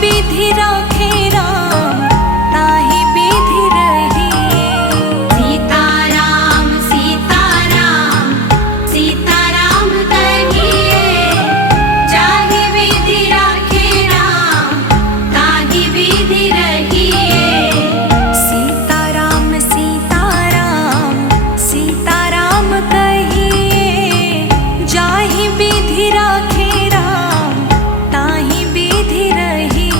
विधि राखे राम ताहि विधि रहिए। सीताराम सीताराम सीताराम कहिए, जाहि विधि राखे राम ताहि विधि रहिए। सीताराम सीताराम सीताराम कहिए, जाहि विधि राखे राम ताहि विधि रहिए।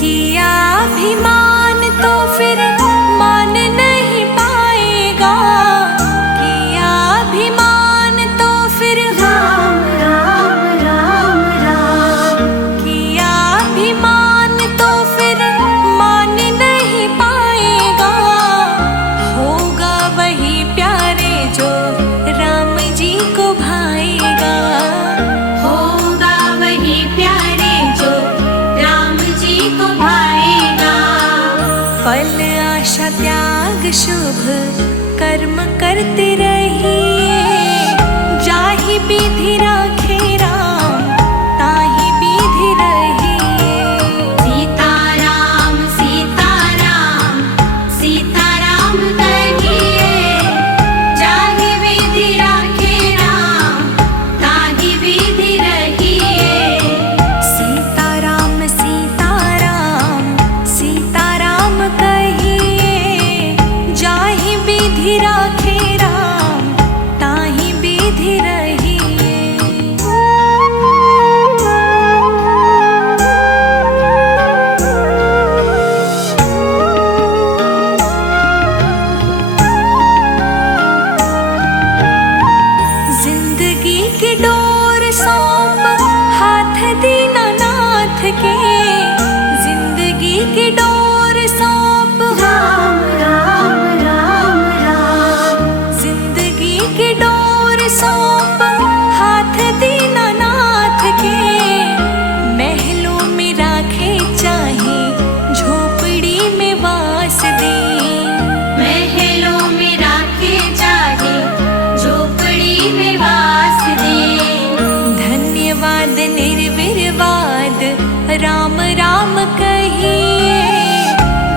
किया अभिमान तो फिर मान नहीं पाएगा, किया अभिमान तो फिर राम राम राम राम, किया अभिमान तो फिर मान नहीं पाएगा। होगा वही प्यारे जो राम जी को भाएगा। होगा वही प्यारे जो राम जी को भाएगा। फल आशा त्याग शुभ कर्म करते रहिए, जाहि विधि राखे राम ताहि विधि रहिए। सीताराम सीताराम सीताराम कहिए, जाहि विधि राखे राम ताहि विधि रहिए। सीताराम सीताराम सीताराम कहिए, जाहि विधि राखे राम ताहि विधि रहिए। जिंदगी की डोर सौंप हाथ दीनानाथ के, जिंदगी की डोर सौंप राम राम राम राम, जिंदगी की डोर सौंप हाथ दीनानाथ के। महलों में राखे चाहे झोपड़ी में वास दे, महलों में राखे चाहे झोपड़ी में वास दे। धन्यवाद निर्विवाद राम राम कहिए,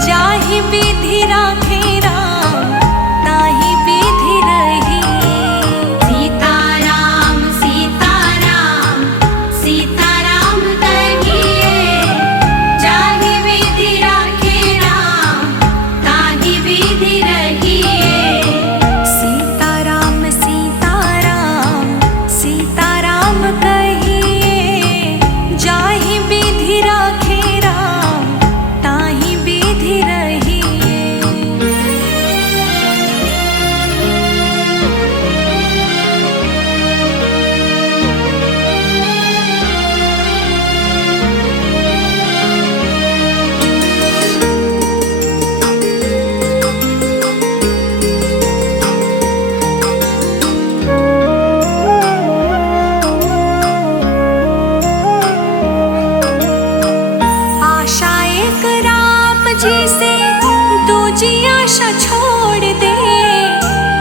जाहि विधि राखे राम ताहि विधि रहिए। सीताराम सीताराम सीताराम कहिए, जाहि विधि राखे राम ताहि विधि रहिए। सीताराम सीताराम सीताराम कहिए, जाहि विधि राखे राम ताहि विधि रहिए। आशा एक राम जी से दूजी आशा छोड़ दे,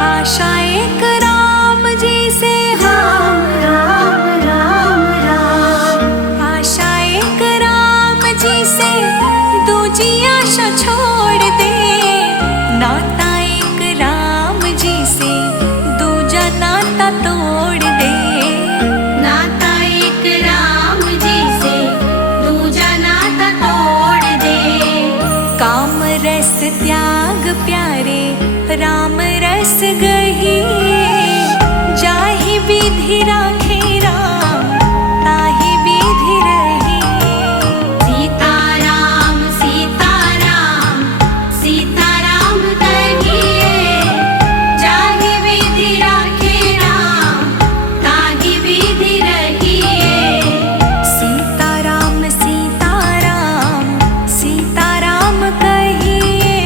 आशा एक राम जी से राम राम राम राम, आशा एक राम जी से दूजी आशा छोड़ दे। नाता एक राम जी से दूजा नाता तोड़ दे, नाता एक राम जी से दूजा नाता तोड़ दे। काम रस त्याग प्यारे राम रस गहिए, जाहि विधि राखे राम ताहि विधि रहिए। सीताराम सीताराम सीताराम कहिए, जाहि विधि राखे राम ताहि विधि रहिए। सीताराम सीताराम सीताराम कहिए,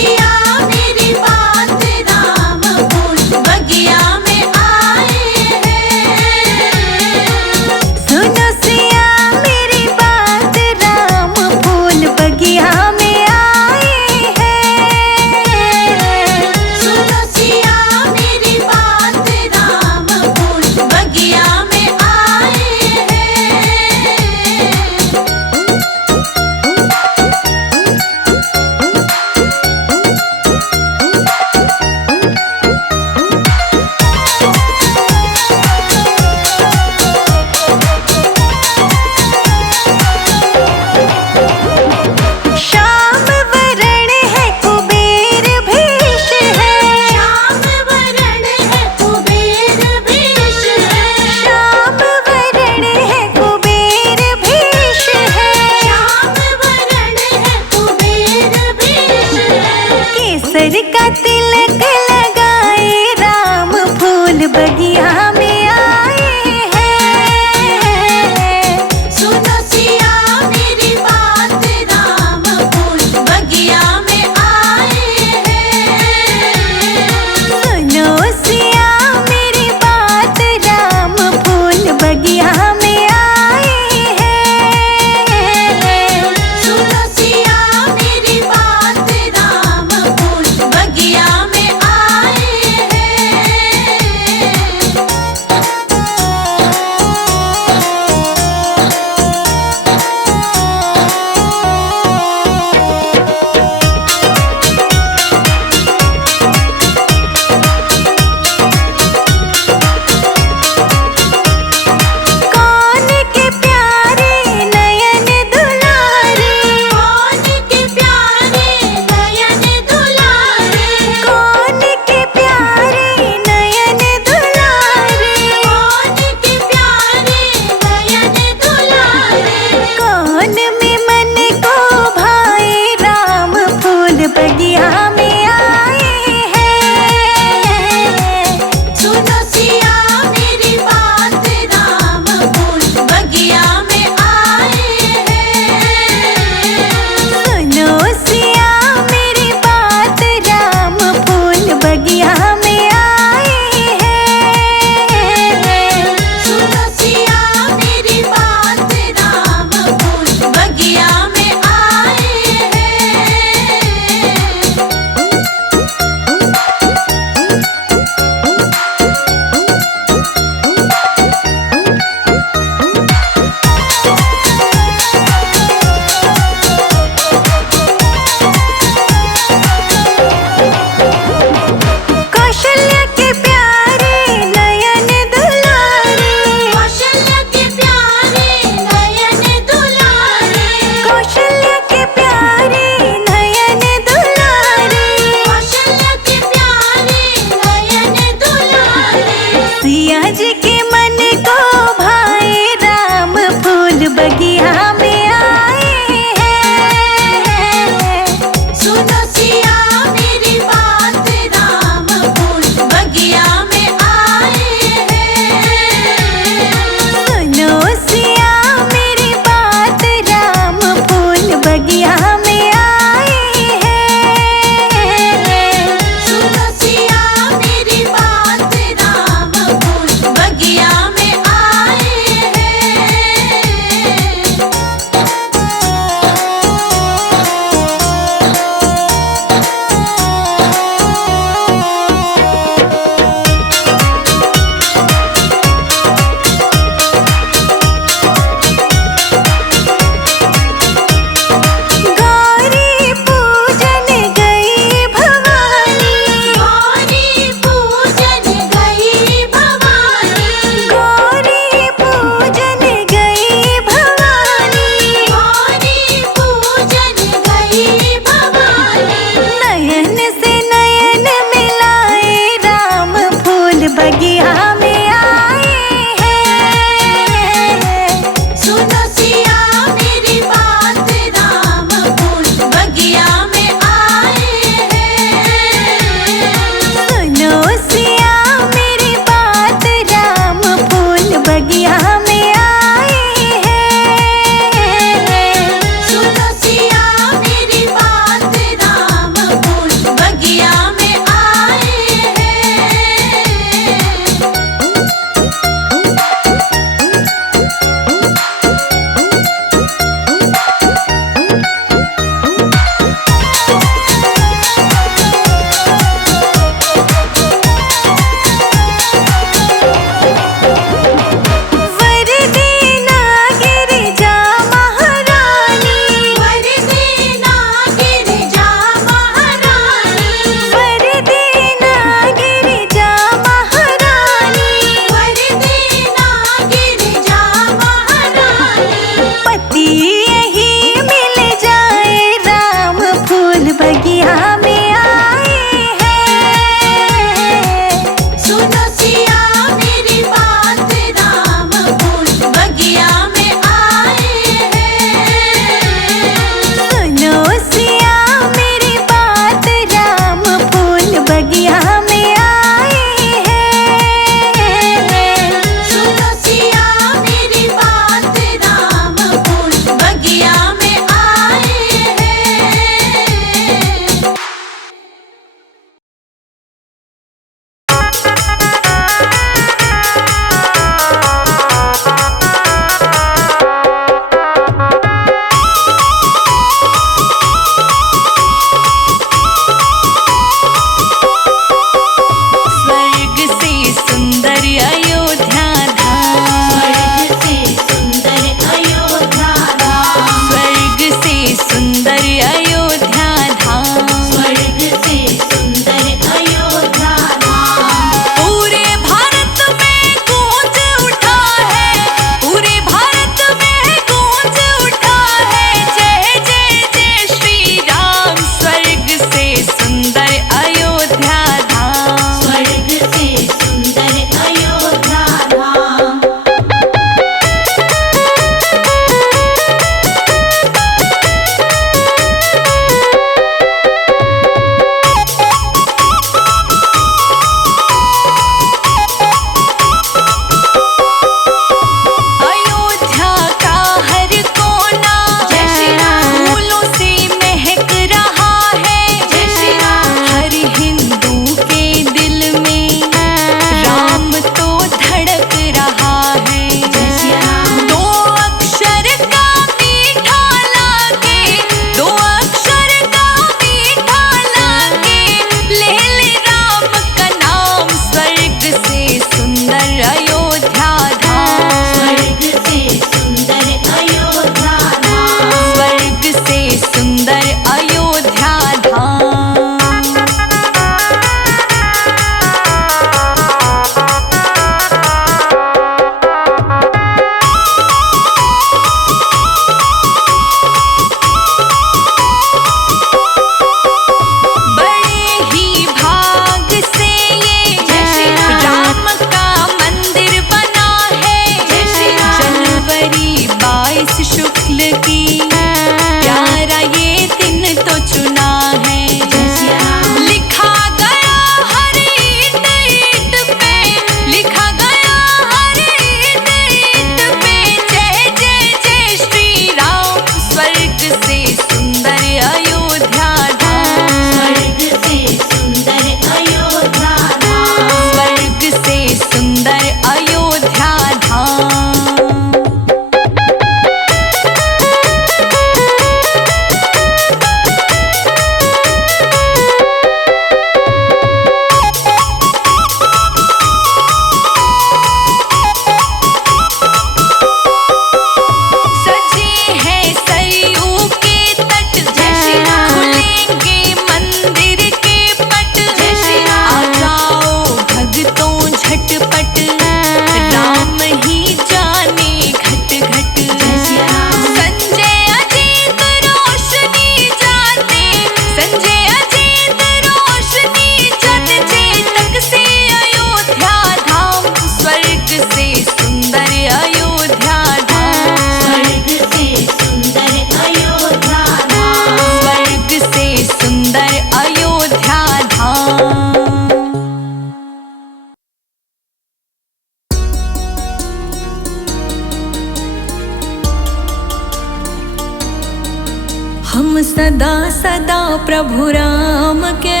हम सदा सदा प्रभु राम के,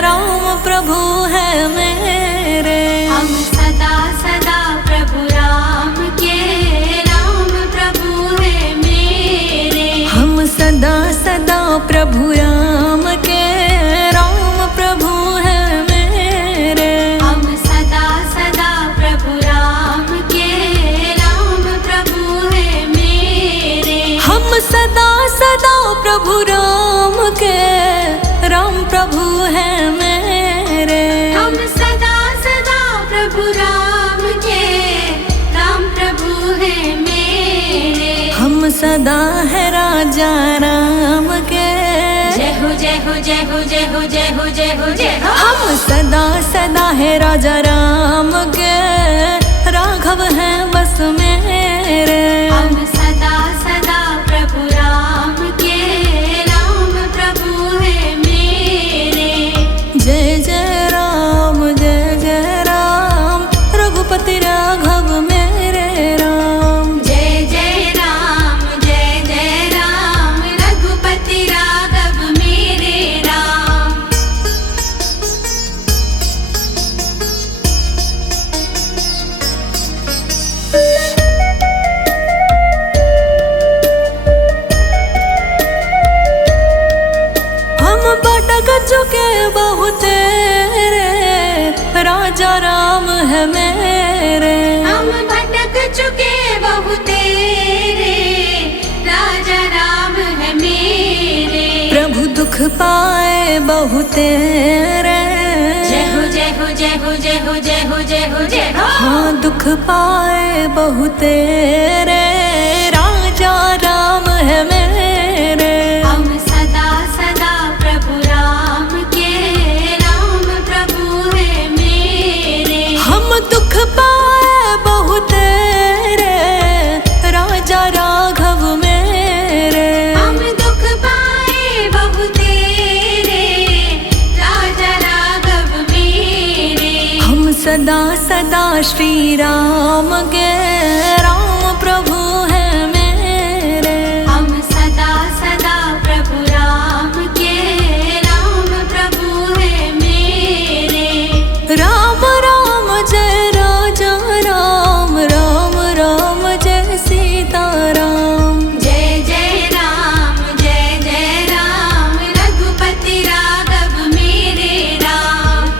राम प्रभु है मेरे। हम सदा सदा प्रभु राम के, राम प्रभु है मेरे। हम सदा सदा प्रभु राम के, राम प्रभु है मेरे। हम सदा सदा प्रभु राम के, राम प्रभु है मेरे। हम सदा सदा प्रभु राम के, राम प्रभु है मेरे। हम सदा सदा प्रभु राम के, राम प्रभु है मेरे। हम सदा है राजा राम के, जय हो जय हो जय हो जय हो जय हो जय हो जय हो। हम सदा सदा है राजा राम के, राघव है बस मेरे। हम सदा सदा प्रभु राम के, राम प्रभु है मेरे। जय जय राम रघुपति राघव मेरे राम। जय जय राम रघुपति राघव मेरे राम। हम भटक चुके बहुत रे, राजा राम है मेरे। हम भटक चुके बहुत रे, राजा राम है मेरे। प्रभु दुख पाए बहुत रे, जय हो जय हो जय हो जय हो जय हो जय हो जय हो। हाँ दुख पाए बहुत रे, राजा राम है मेरे। हम सदा सदा प्रभु राम के, राम प्रभु है मेरे। हम दुख पाए बहुत रे, राजा राघव मेरे। हम दुख पाए बहुत रे, राजा राघव मेरे। हम सदा सदा श्री राम के, राम प्रभु है मेरे। हम सदा सदा प्रभु राम के, राम प्रभु है मेरे। राम राम जय राजा राम, राम राम जय सीता राम। जय जय राम रघुपति राघव मेरे राम।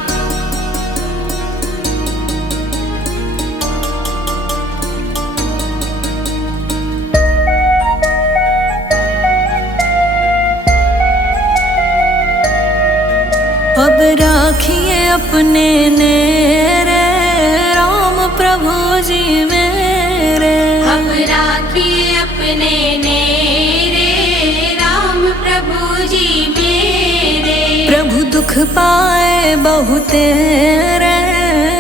अब राखिए अपने नेरे, राम प्रभु जी मेरे। अब राखिए अपने नेरे, राम प्रभु जी मेरे। प्रभु दुख पाए बहुत रे,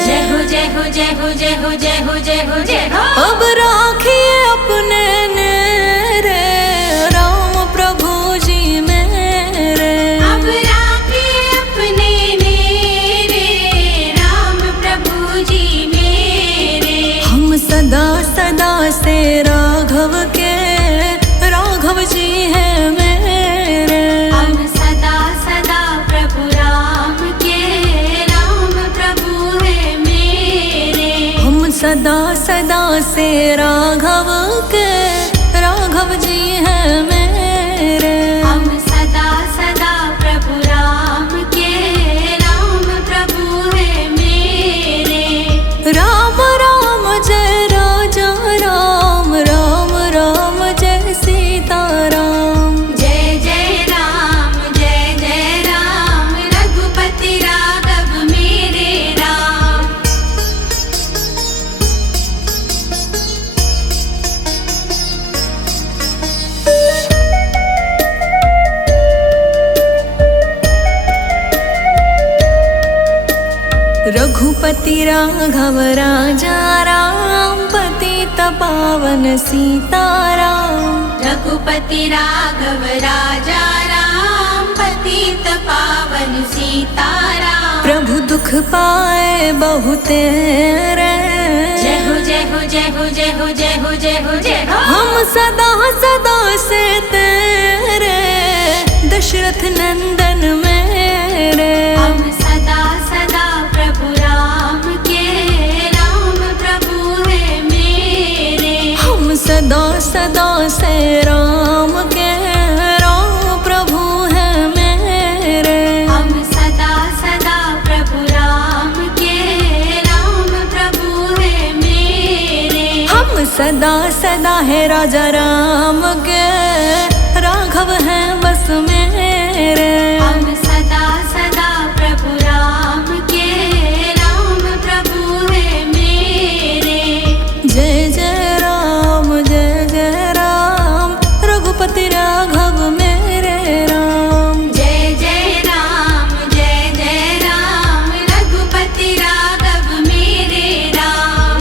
जय हो जय हो जय हो जय हो जय हो जय हो जय हो। अब राखिए अपने नेरे, राम प्रभु जी मेरे। अब राखिए अपने नेरे, राम प्रभु जी मेरे। हम सदा सदा से राघव के, राघव जी है मेरे। हम सदा सदा प्रभु राम के, राम प्रभु है मेरे। हम सदा सदा से राघव के, राघव जी है मेरे। हम सदा सदा प्रभु राम के, राम प्रभु है मेरे। राम राम जय राजा राम, राम राम जय सीता राम। जय जय राम रघुपति राघव मेरे राम। रघुपति राघव राजा राम, पतित पावन सीताराम। रघुपति राघव राजा राम, पतित पावन सीताराम। प्रभु दुख पाए बहुत रे, जय हो जय हो जय हो जय हो जय हो जय हो जय हो। हम सदा सदा से तेरे, दशरथ नंदन मेरे। हम सदा सदा प्रभु राम के, राम प्रभु है मेरे। हम सदा सदा से राम के, राम प्रभु है मेरे। हम सदा सदा प्रभु राम के, राम प्रभु है मेरे। हम सदा सदा है राजा राम के, राघव है बस मेरे। हम सदा सदा प्रभु राम के, राम प्रभु है मेरे। जय जय राम रघुपति राघव मेरे राम। जय जय राम रघुपति राघव मेरे राम।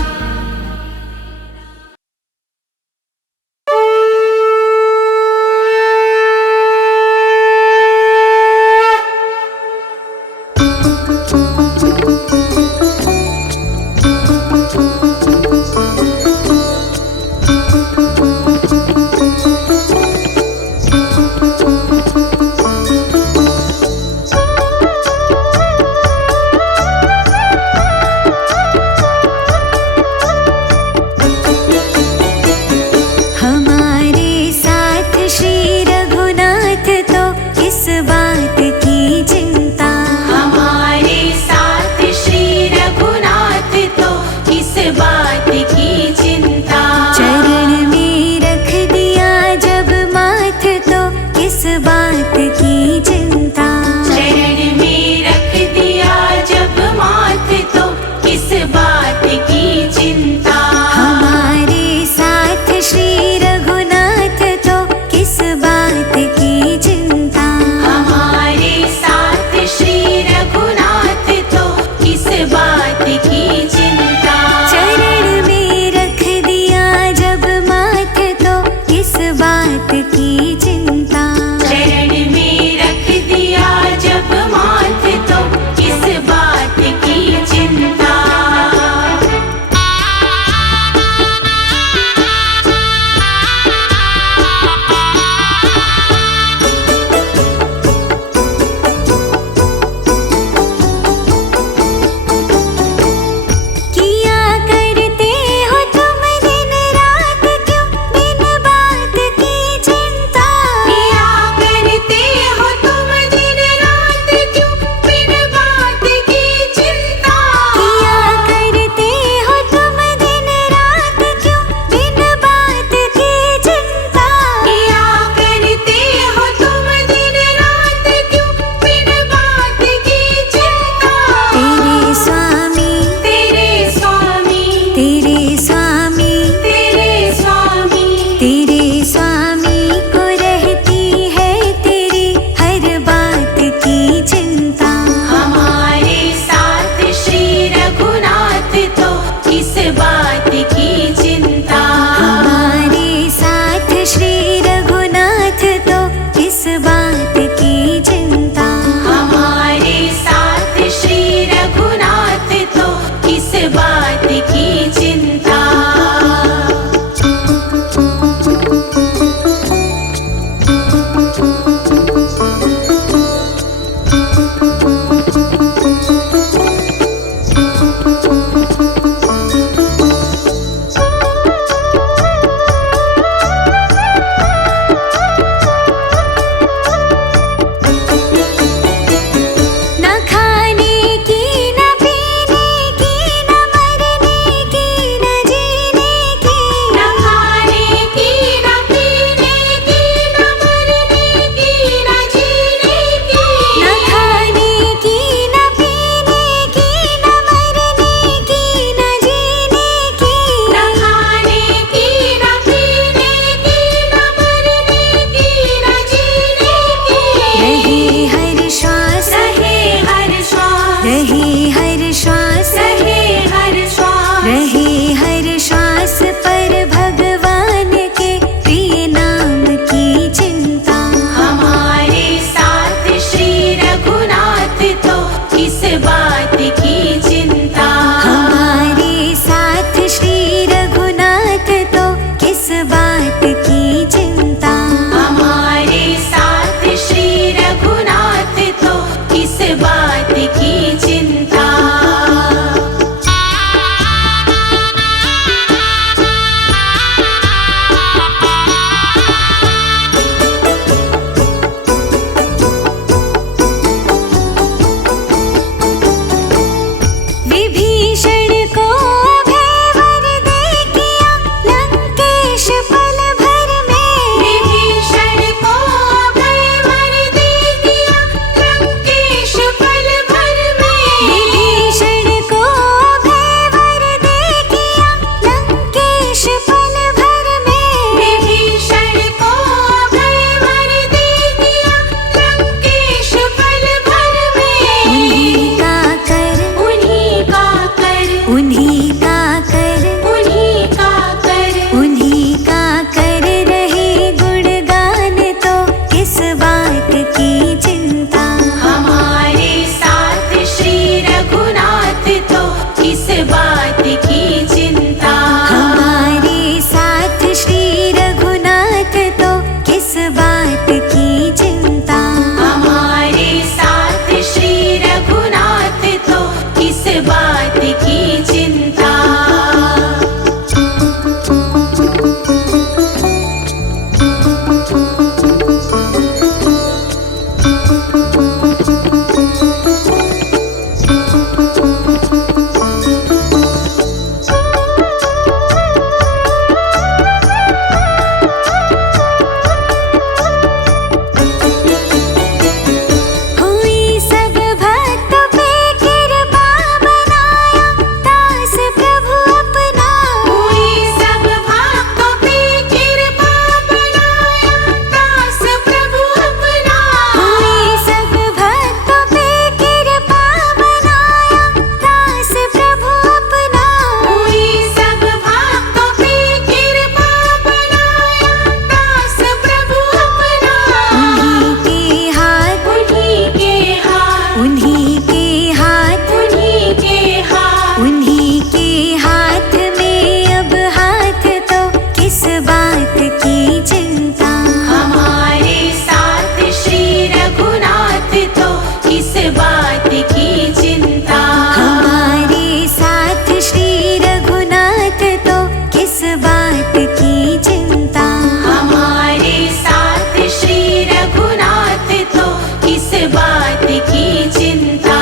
बात की चिंता। हमारे साथ श्री रघुनाथ तो किस बात की चिंता। हमारे साथ श्री रघुनाथ तो किस बात की चिंता। हमारे साथ श्री रघुनाथ तो किस बात की चिंता।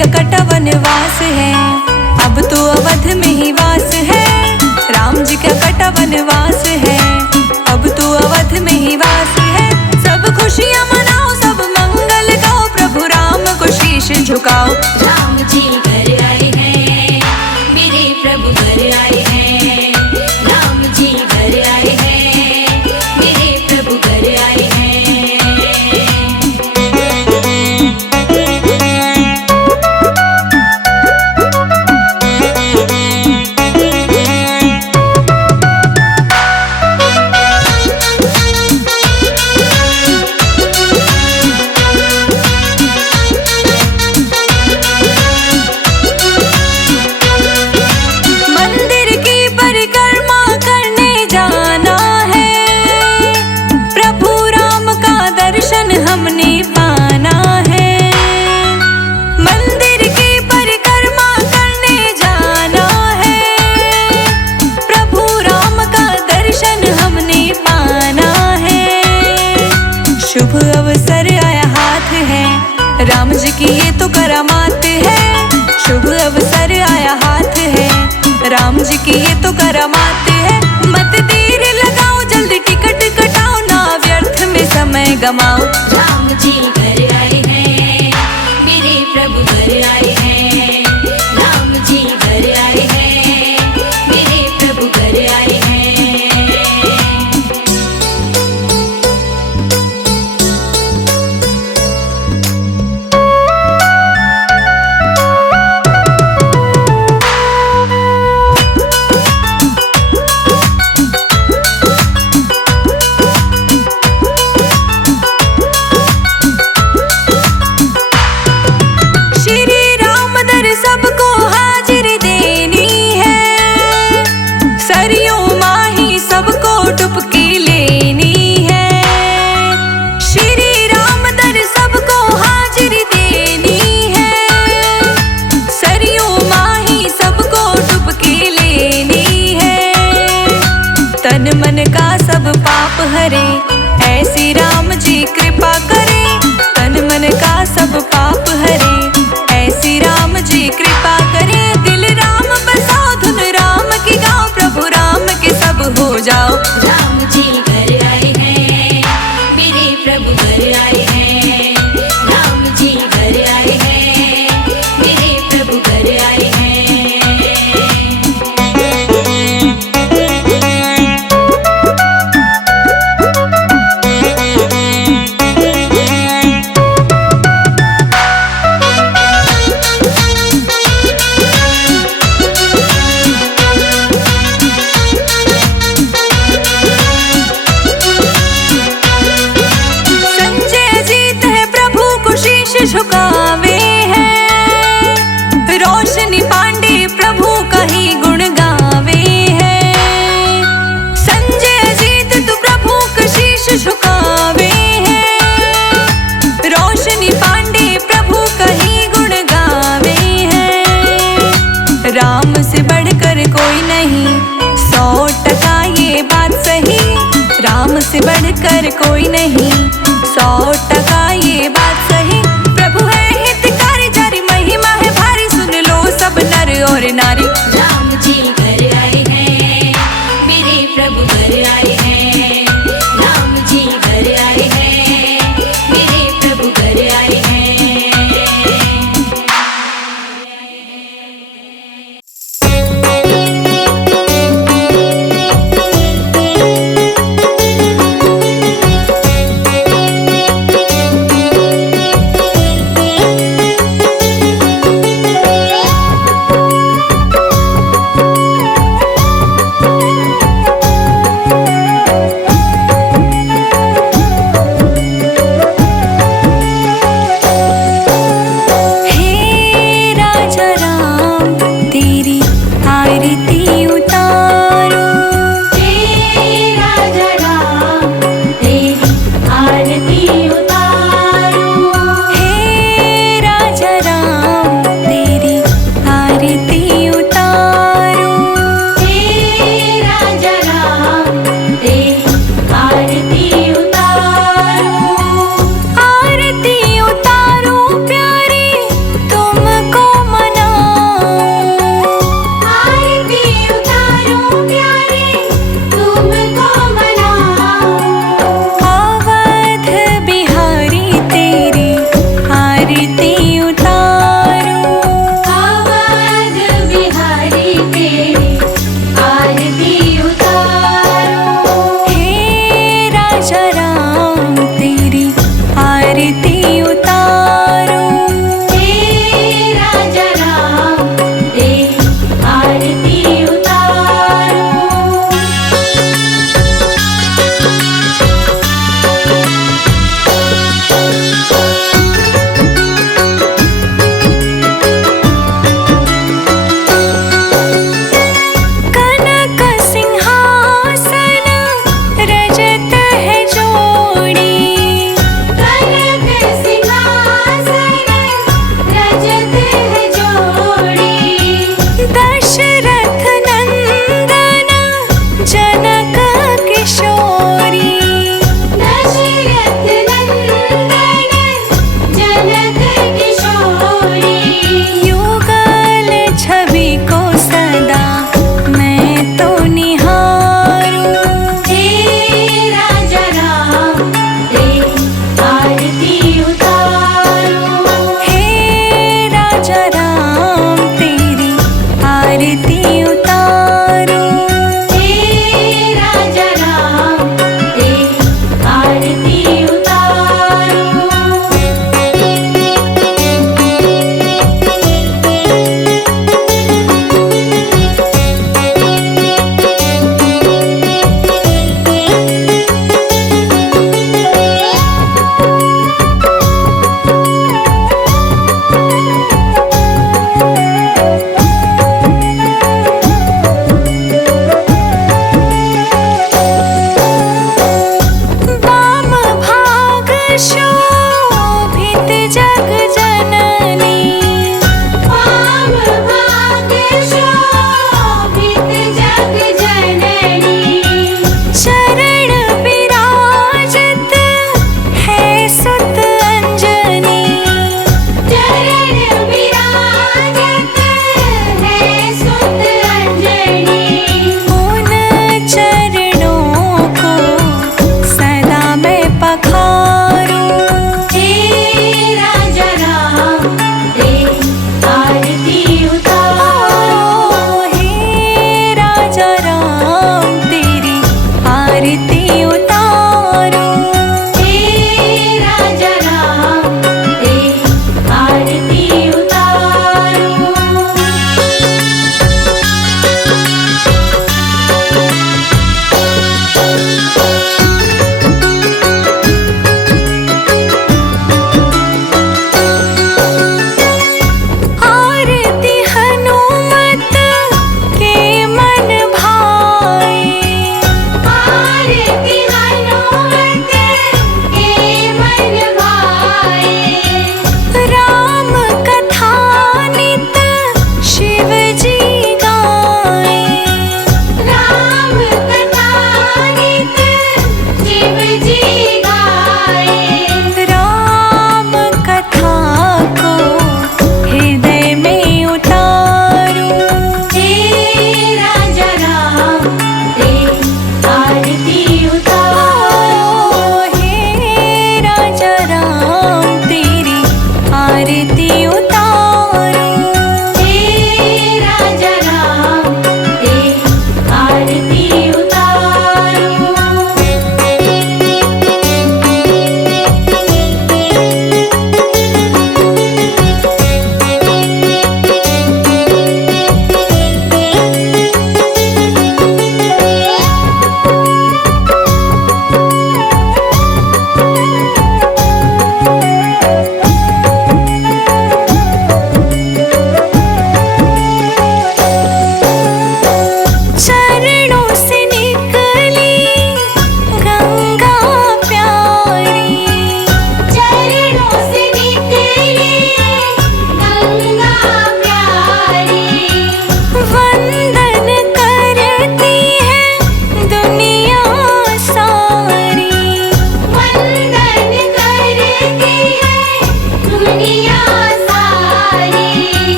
का कटा वनवास है, अब तो अवध में ही वास है। राम जी का कटा वनवास है, अब तो अवध में ही वास है। सब खुशियाँ मनाओ, सब मंगल गाओ, प्रभु राम को शीश झुकाओ। राम जी घर आए हैं, मेरे प्रभु घर आए हैं। राम जी घर आए हैं, मेरे प्रभु घर आए हैं। शुभ अवसर आया हाथ है, राम जी की ये तो करामात है। शुभ अवसर आया हाथ है, राम जी की ये तो करामात है। मत देर लगाओ, जल्दी टिकट कटाओ, ना व्यर्थ में समय गमाओ। राम जी घर आए हैं, मेरे प्रभु घर आए हैं। राम जी घर आए हैं, मेरे प्रभु घर आए हैं। तन मन का सब पाप हरे, ऐसी राम जी कृपा करे। तन मन का सब पाप हरे, ऐसी राम जी कृपा करे। दिल राम बसाओ, धुन राम की गाओ, प्रभु राम के सब हो जाओ। राम जी घर आए हैं, मेरे प्रभु घर आए हैं। राम जी घर आए हैं, मेरे प्रभु घर आए हैं। झुकावे हैं, रोशनी पांडे प्रभु का ही गुण गावे हैं। संजय जीत तू प्रभु का शीश झुकावे हैं, रोशनी पांडे प्रभु का ही गुण गावे हैं। राम से बढ़कर कोई नहीं, 100% ये बात सही। राम से बढ़कर कोई नहीं, 100% ये बात सही। प्रभु है हितकारी, जारी महिमा है भारी, सुन लो सब नर और नारी। राम जी घर आए हैं, मेरे प्रभु घर आए हैं। राम जी घर आए हैं, मेरे प्रभु घर आए हैं।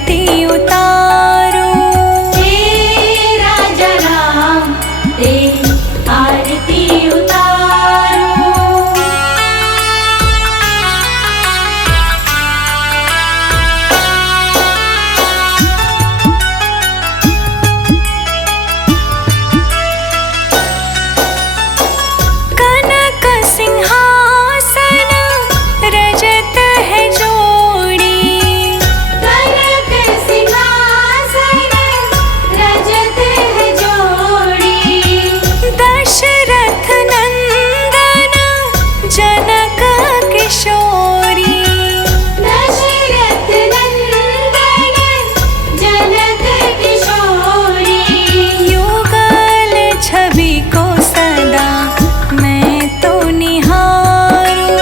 आरती उतारो। हे राजा राम तेरी आरती उतारो। कनक सिंहासन रजत है जोड़ी। कनक सिंहासन रजत है जोड़ी। दशरथ नंदन जनक किशोरी। दशरथ नंदन जनक किशोरी। युगल छवि को सदा मैं तो निहारूं।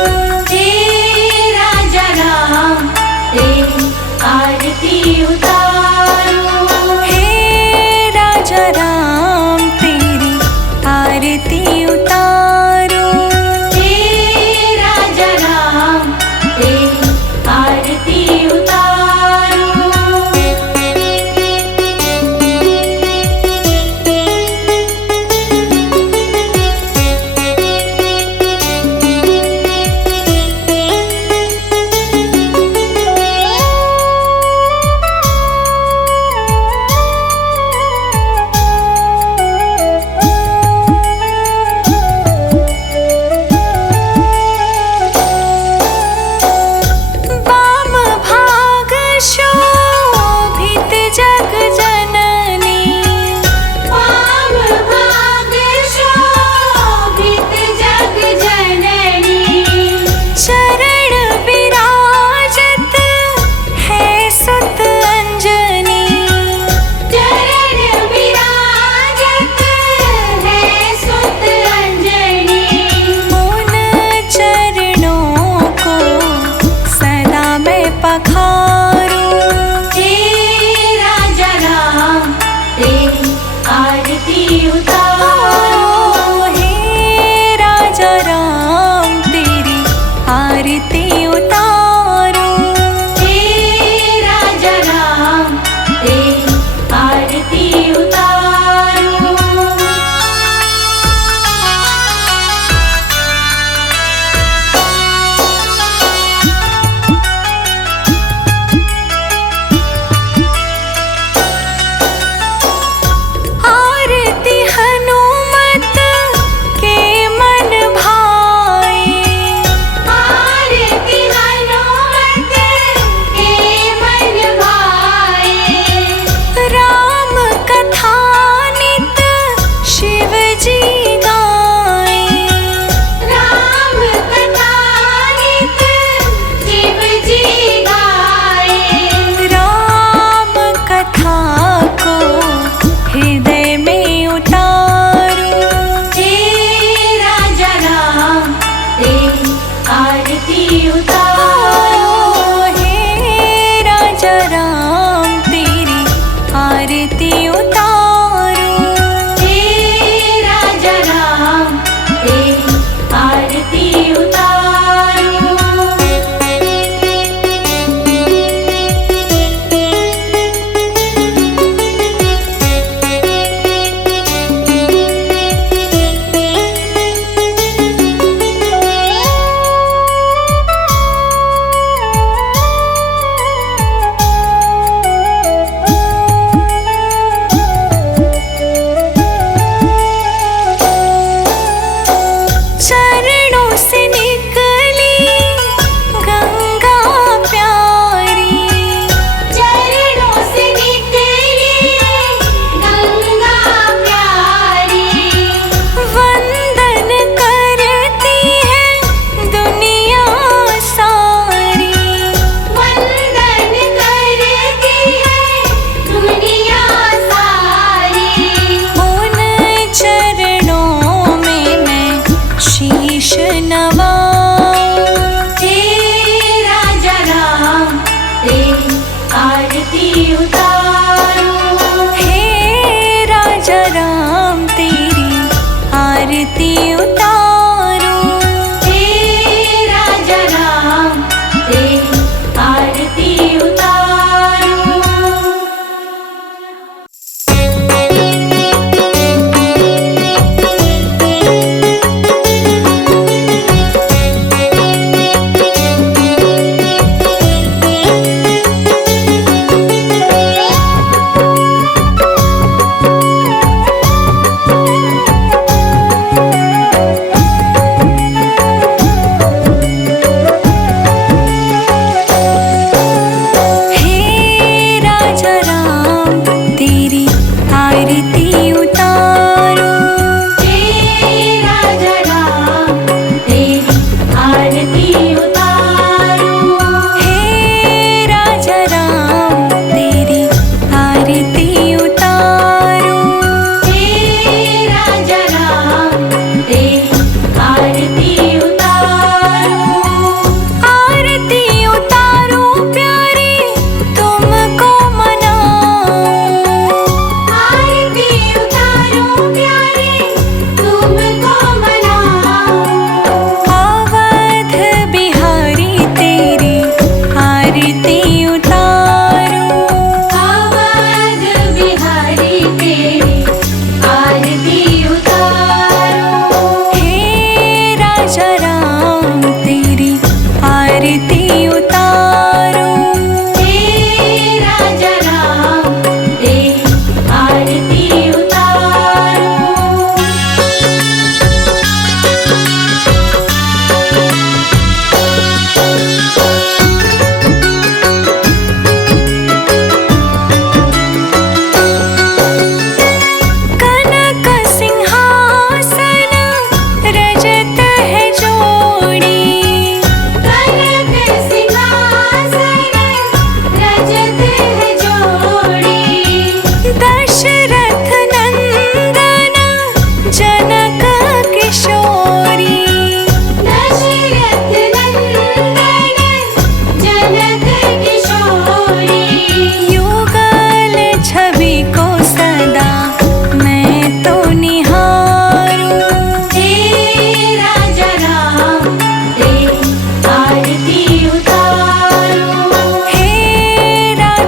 हे राजा राम तेरी आरती उतारो। हे राजा राम तेरी आरती उतारो। हे राजा राम तेरी आरती उतारो।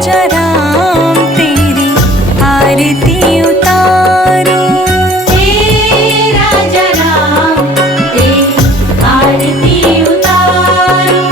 राजा राम तेरी आरती उतारूं। हे राजा राम तेरी आरती उतारूं।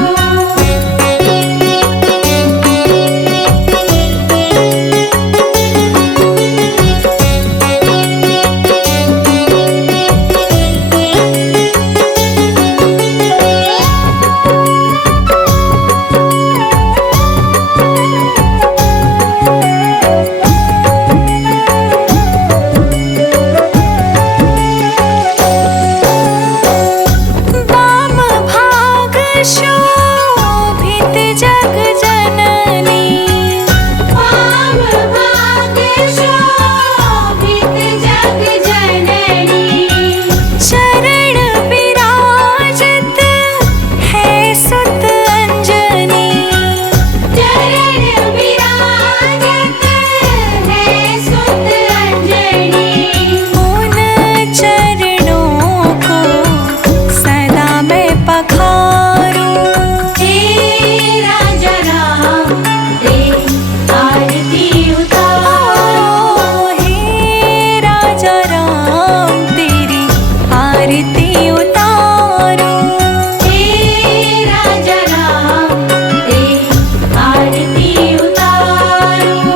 शोभित जग जननी वाम भाग शोभित जग जननी। चरण विराजत है सुत अंजनी। चरण विराजत है सुत अंजनी। उन चरणों को सदा मैं पखारूं। हे राजा राम तेरी आरती उतारूं। हे राजा राम तेरी आरती उतारूं। हे राजा राम तेरी आरती उतारूं।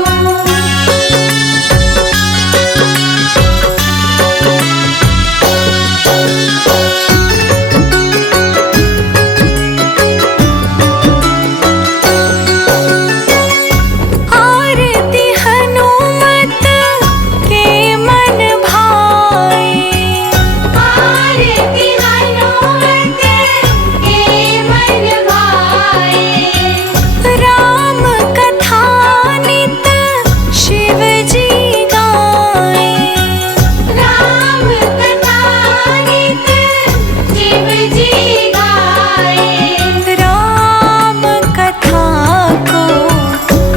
आरती हनुमत के मन भाए। आरती हनुमत के मन भाए। राम कथा नित शिव जी गाए। राम कथा नित शिव जी गाए। राम कथा को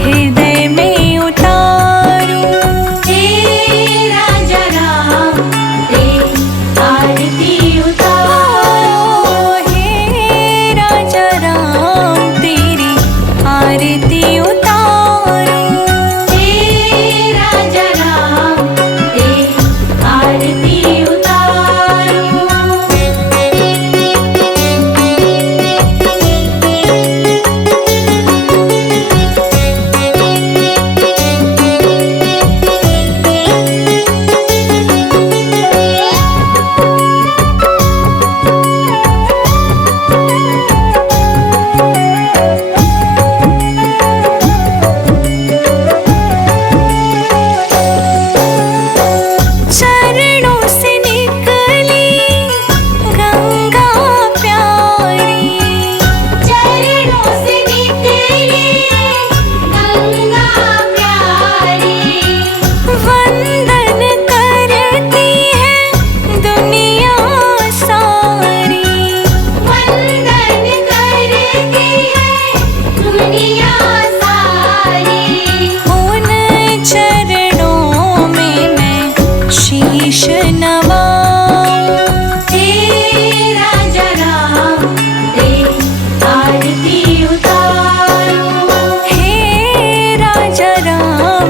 हृदय में उतारूं। हे राजा राम तेरी आरती उतारूं। हे राजा राम तेरी आरती उतारूं। हे राजा राम तेरी आरती उतारूं। चरणों से निकली गंगा प्यारी। चरणों से निकली गंगा प्यारी। वंदन करती है दुनिया सारी। वंदन करती है दुनिया सारी। उन चरणों में मैं शीश नवाऊं। हे राजा राम तेरी आरती उतारूं। हे राजा राम